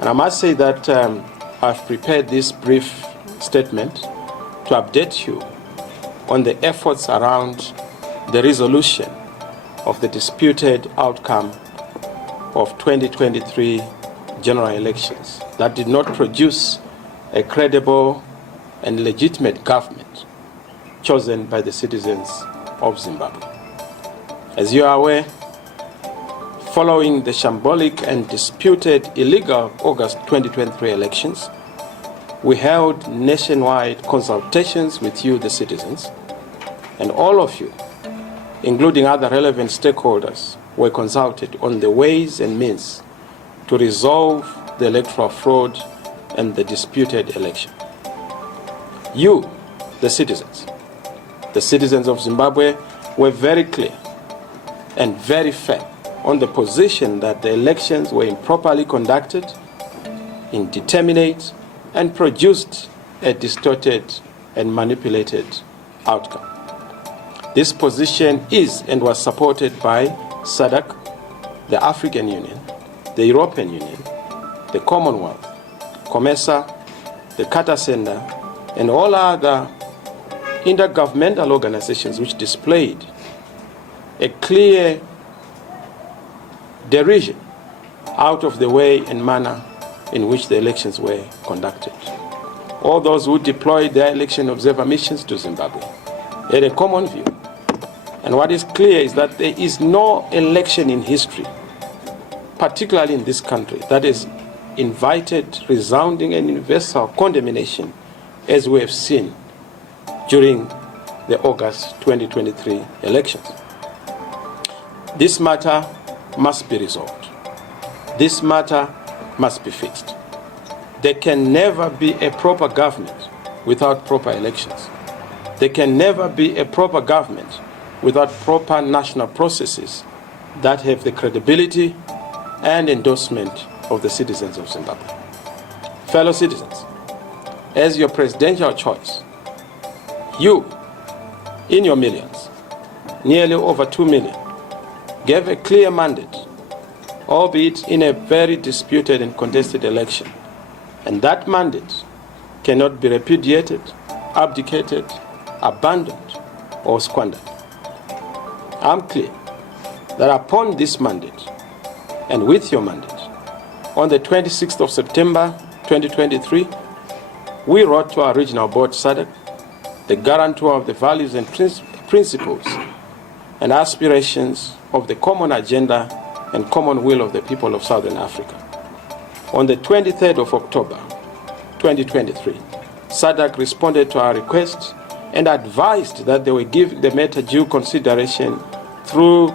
And I must say that I've prepared this brief statement to update you on the efforts around the resolution of the disputed outcome of 2023 general elections that did not produce a credible and legitimate government chosen by the citizens of Zimbabwe. As you are aware, following the shambolic and disputed illegal August 2023 elections, we held nationwide consultations with you, the citizens, and all of you, including other relevant stakeholders, were consulted on the ways and means to resolve the electoral fraud and the disputed election. You, the citizens of Zimbabwe, were very clear and very firm on the position that the elections were improperly conducted, indeterminate, and produced a distorted and manipulated outcome. This position is and was supported by SADC, the African Union, the European Union, the Commonwealth, Chamisa, the Carter Center, and all other intergovernmental organizations which displayed a clear derision out of the way and manner in which the elections were conducted. All those who deployed their election observer missions to Zimbabwe had a common view. And what is clear is that there is no election in history, particularly in this country, that has invited resounding and universal condemnation as we have seen during the August 2023 elections. This matter must be resolved. This matter must be fixed. There can never be a proper government without proper elections. There can never be a proper government without proper national processes that have the credibility and endorsement of the citizens of Zimbabwe. Fellow citizens, as your presidential choice, you, in your millions, nearly over 2 million, gave a clear mandate, albeit in a very disputed and contested election. And that mandate cannot be repudiated, abdicated, abandoned, or squandered. I'm clear that upon this mandate, and with your mandate, on the 26th of September 2023, we wrote to our regional board, SADC, the guarantor of the values and principles and aspirations of the common agenda and common will of the people of Southern Africa. On the 23rd of October 2023, SADC responded to our request and advised that they will give the matter due consideration through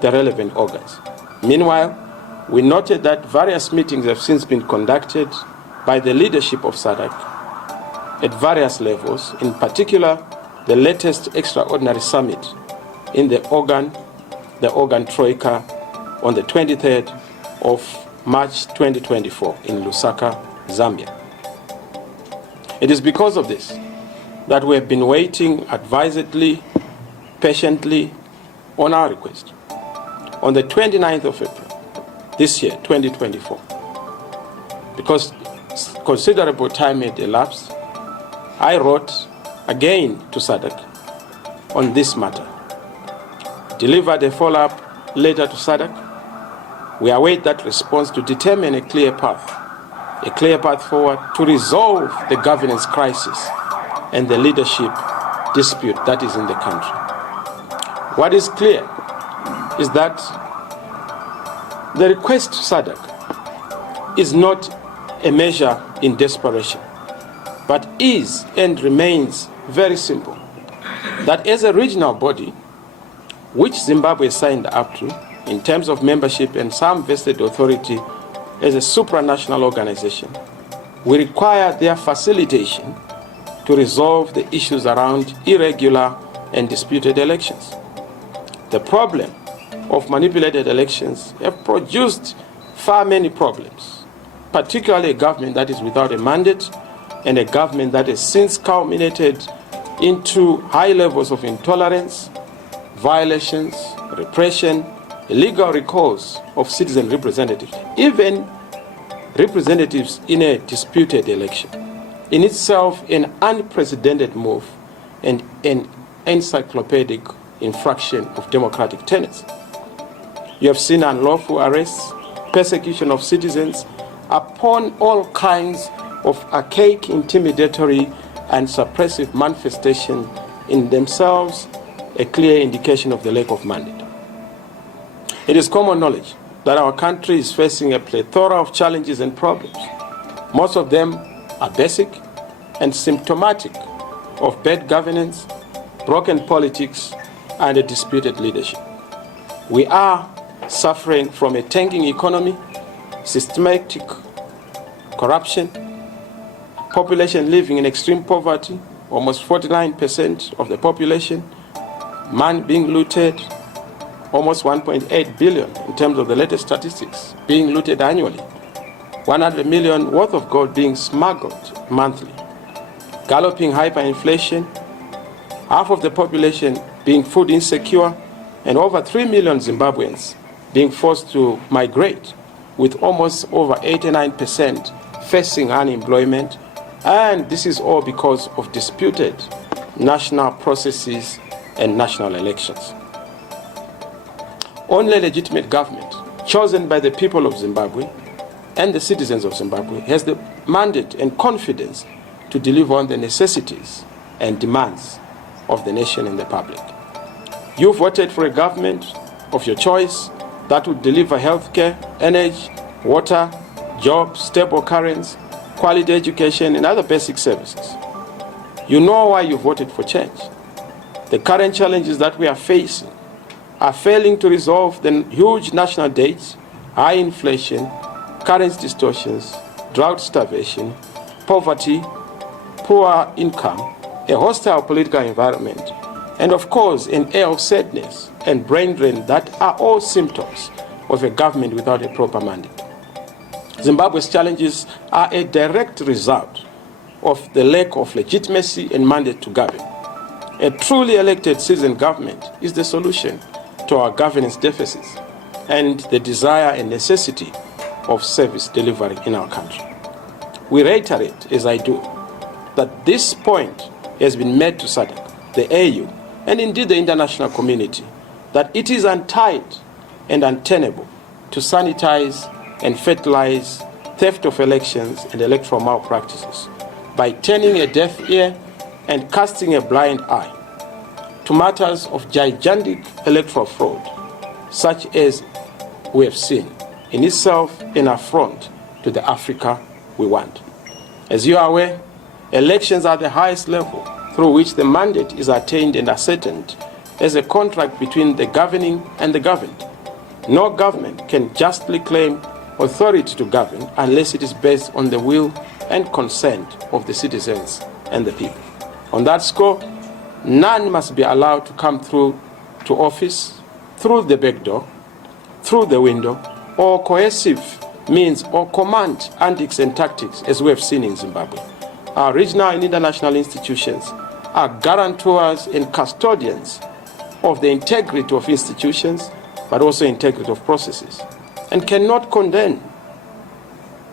the relevant organs. Meanwhile, we noted that various meetings have since been conducted by the leadership of SADC at various levels, in particular the latest extraordinary summit in the organ Troika on the 23rd of March 2024 in Lusaka, Zambia. It is because of this that we have been waiting advisedly, patiently on our request. On the 29th of April this year, 2024, because considerable time had elapsed, I wrote again to SADC on this matter, delivered a follow-up letter to SADC. We await that response to determine a clear path forward to resolve the governance crisis and the leadership dispute that is in the country. What is clear is that the request to SADC is not a measure in desperation, but is and remains very simple. That as a regional body, which Zimbabwe signed up to in terms of membership and some vested authority as a supranational organization, we require their facilitation to resolve the issues around irregular and disputed elections. The problem of manipulated elections have produced far many problems, particularly a government that is without a mandate and a government that has since culminated into high levels of intolerance, violations, repression, illegal recalls of citizen representatives, even representatives in a disputed election. In itself, an unprecedented move and an encyclopedic infraction of democratic tenets. You have seen unlawful arrests, persecution of citizens upon all kinds of archaic, intimidatory, and suppressive manifestation, in themselves a clear indication of the lack of mandate. It is common knowledge that our country is facing a plethora of challenges and problems. Most of them are basic and symptomatic of bad governance, broken politics, and a disputed leadership. We are suffering from a tanking economy, systematic corruption, population living in extreme poverty, almost 49% of the population, man being looted, almost 1.8 billion in terms of the latest statistics being looted annually, 100 million worth of gold being smuggled monthly, galloping hyperinflation, half of the population being food insecure, and over 3 million Zimbabweans being forced to migrate, with almost over 89% facing unemployment. And this is all because of disputed national processes and national elections. Only legitimate government chosen by the people of Zimbabwe and the citizens of Zimbabwe has the mandate and confidence to deliver on the necessities and demands of the nation and the public. You voted for a government of your choice that would deliver healthcare, energy, water, jobs, stable currency, quality education, and other basic services. You know why you voted for change. The current challenges that we are facing are failing to resolve the huge national debts, high inflation, currency distortions, drought, starvation, poverty, poor income, a hostile political environment, and of course an air of sadness and brain drain that are all symptoms of a government without a proper mandate. Zimbabwe's challenges are a direct result of the lack of legitimacy and mandate to govern. A truly elected citizen government is the solution to our governance deficits and the desire and necessity of service delivery in our country. We reiterate, as I do, that this point has been made to SADC, the AU, and indeed the international community, that it is untied and untenable to sanitize and fertilize theft of elections and electoral malpractices by turning a deaf ear and casting a blind eye to matters of gigantic electoral fraud, such as we have seen, in itself an affront to the Africa we want. As you are aware, elections are the highest level through which the mandate is attained and ascertained as a contract between the governing and the governed. No government can justly claim authority to govern unless it is based on the will and consent of the citizens and the people. On that score, none must be allowed to come through to office through the back door, through the window, or coercive means or command antics and tactics, as we have seen in Zimbabwe. Our regional and international institutions are guarantors and custodians of the integrity of institutions, but also integrity of processes, and cannot condemn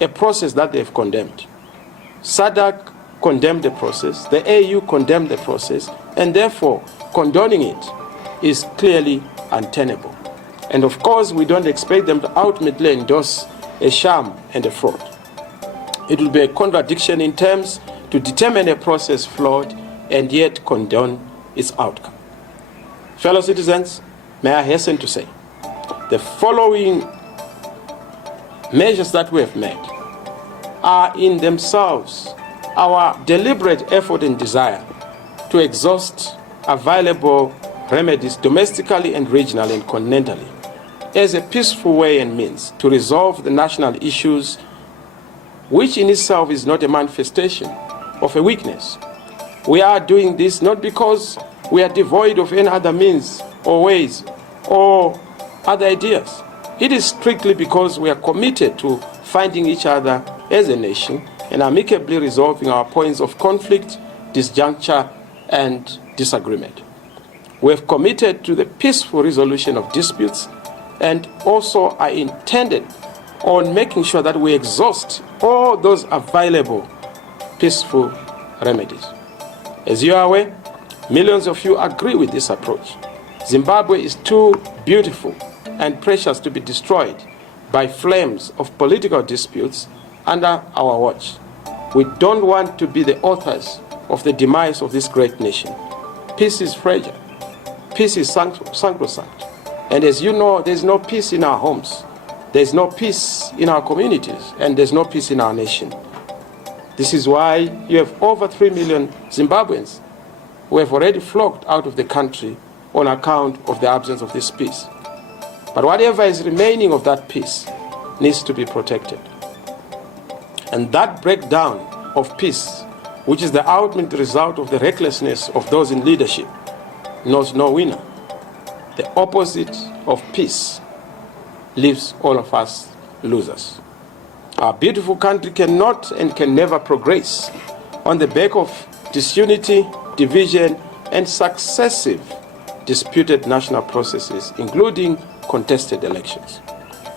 a process that they have condemned. SADC condemned the process, the AU condemned the process, and therefore condoning it is clearly untenable. And of course, we don't expect them to ultimately endorse a sham and a fraud. It will be a contradiction in terms to determine a process flawed and yet condone its outcome. Fellow citizens, may I hasten to say, the following measures that we have made are in themselves our deliberate effort and desire to exhaust available remedies domestically and regionally and continentally as a peaceful way and means to resolve the national issues, which in itself is not a manifestation of a weakness. We are doing this not because we are devoid of any other means or ways or other ideas. It is strictly because we are committed to finding each other as a nation and amicably resolving our points of conflict, disjuncture, and disagreement. We have committed to the peaceful resolution of disputes and also are intended on making sure that we exhaust all those available peaceful remedies. As you are aware, millions of you agree with this approach. Zimbabwe is too beautiful and precious to be destroyed by flames of political disputes under our watch. We don't want to be the authors of the demise of this great nation. Peace is fragile. Peace is sacrosanct. And as you know, there's no peace in our homes. There's no peace in our communities. And there's no peace in our nation. This is why you have over 3 million Zimbabweans who have already flocked out of the country on account of the absence of this peace. But whatever is remaining of that peace needs to be protected. And that breakdown of peace, which is the ultimate result of the recklessness of those in leadership, knows no winner. The opposite of peace leaves all of us losers. Our beautiful country cannot and can never progress on the back of disunity, division, and successive disputed national processes, including contested elections.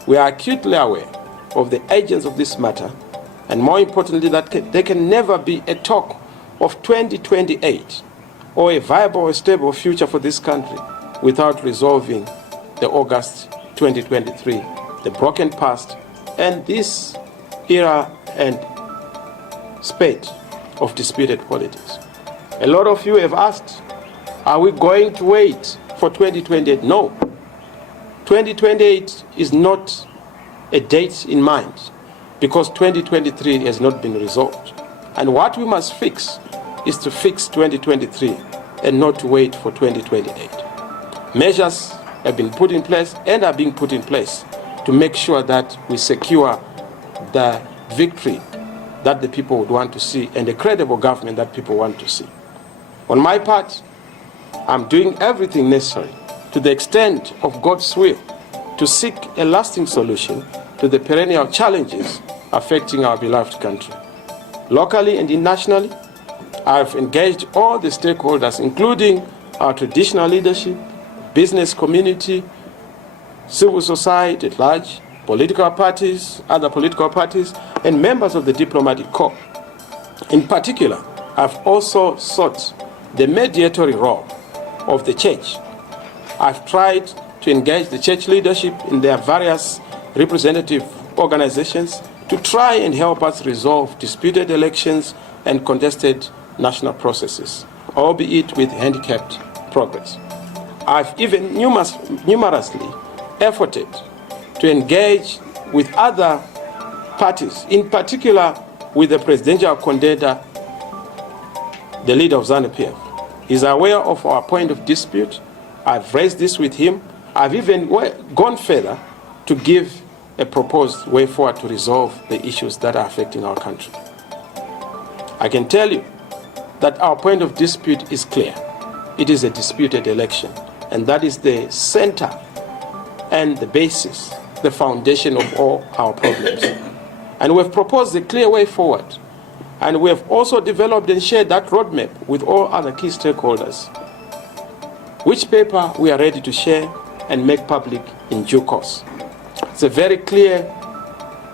We are acutely aware of the agents of this matter, and more importantly, that there can never be a talk of 2028 or a viable or stable future for this country without resolving the August 2023, the broken past, and this era and spate of disputed politics. A lot of you have asked, are we going to wait for 2028? No. 2028 is not a date in mind because 2023 has not been resolved. And what we must fix is to fix 2023 and not to wait for 2028. Measures have been put in place and are being put in place to make sure that we secure the victory that the people would want to see and a credible government that people want to see. On my part, I'm doing everything necessary to the extent of God's will to seek a lasting solution to the perennial challenges affecting our beloved country. Locally and internationally, I've engaged all the stakeholders, including our traditional leadership, business community, civil society at large, political parties, other political parties, and members of the diplomatic corps. In particular, I've also sought the mediatory role of the church. I've tried to engage the church leadership in their various representative organizations to try and help us resolve disputed elections and contested national processes, albeit with handicapped progress. I've even numerously efforted to engage with other parties, in particular with the presidential contender, the leader of ZANU-PF. He's aware of our point of dispute. I've raised this with him. I've even gone further to give a proposed way forward to resolve the issues that are affecting our country. I can tell you that our point of dispute is clear. It is a disputed election, and that is the center and the basis, the foundation of all our problems. And we've proposed a clear way forward. And we have also developed and shared that roadmap with all other key stakeholders, which paper we are ready to share and make public in due course. It's a very clear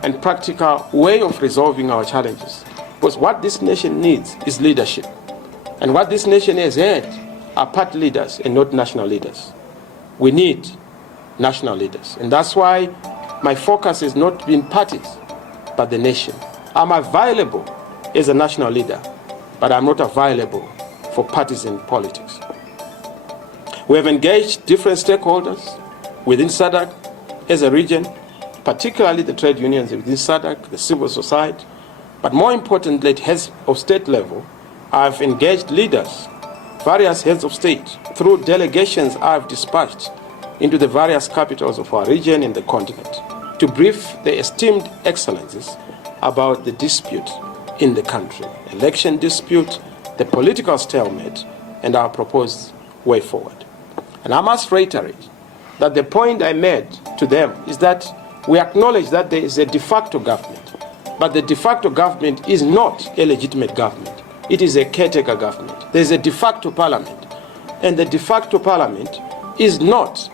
and practical way of resolving our challenges, because what this nation needs is leadership. And what this nation has had are party leaders and not national leaders. We need national leaders. And that's why my focus has not been parties, but the nation. I'm available as a national leader, but I'm not available for partisan politics. We have engaged different stakeholders within SADC as a region, particularly the trade unions within SADC, the civil society, but more importantly at heads of state level, I've engaged leaders, various heads of state, through delegations I've dispatched into the various capitals of our region and the continent to brief the esteemed excellencies about the dispute in the country, election dispute, the political stalemate, and our proposed way forward. And I must reiterate that the point I made to them is that we acknowledge that there is a de facto government, but the de facto government is not a legitimate government. It is a caretaker government. There is a de facto parliament, and the de facto parliament is not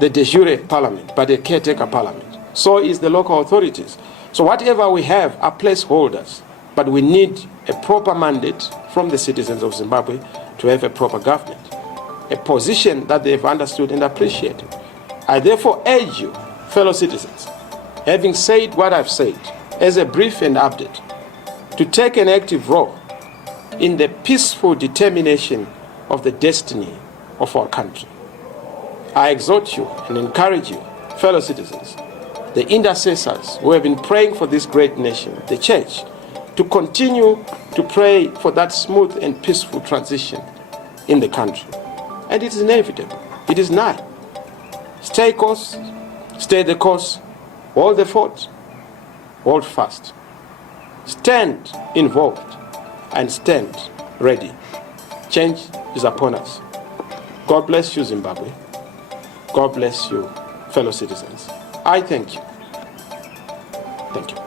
the de jure parliament, but a caretaker parliament. So is the local authorities. So whatever we have are placeholders, but we need a proper mandate from the citizens of Zimbabwe to have a proper government, a position that they've understood and appreciated. I therefore urge you, fellow citizens, having said what I've said, as a brief and update, to take an active role in the peaceful determination of the destiny of our country. I exhort you and encourage you, fellow citizens, the intercessors who have been praying for this great nation, the church, to continue to pray for that smooth and peaceful transition in the country. And it is inevitable. It is nigh. Stay course, stay the course, hold the fort, hold fast. Stand involved and stand ready. Change is upon us. God bless you, Zimbabwe. God bless you, fellow citizens. I thank you. Thank you.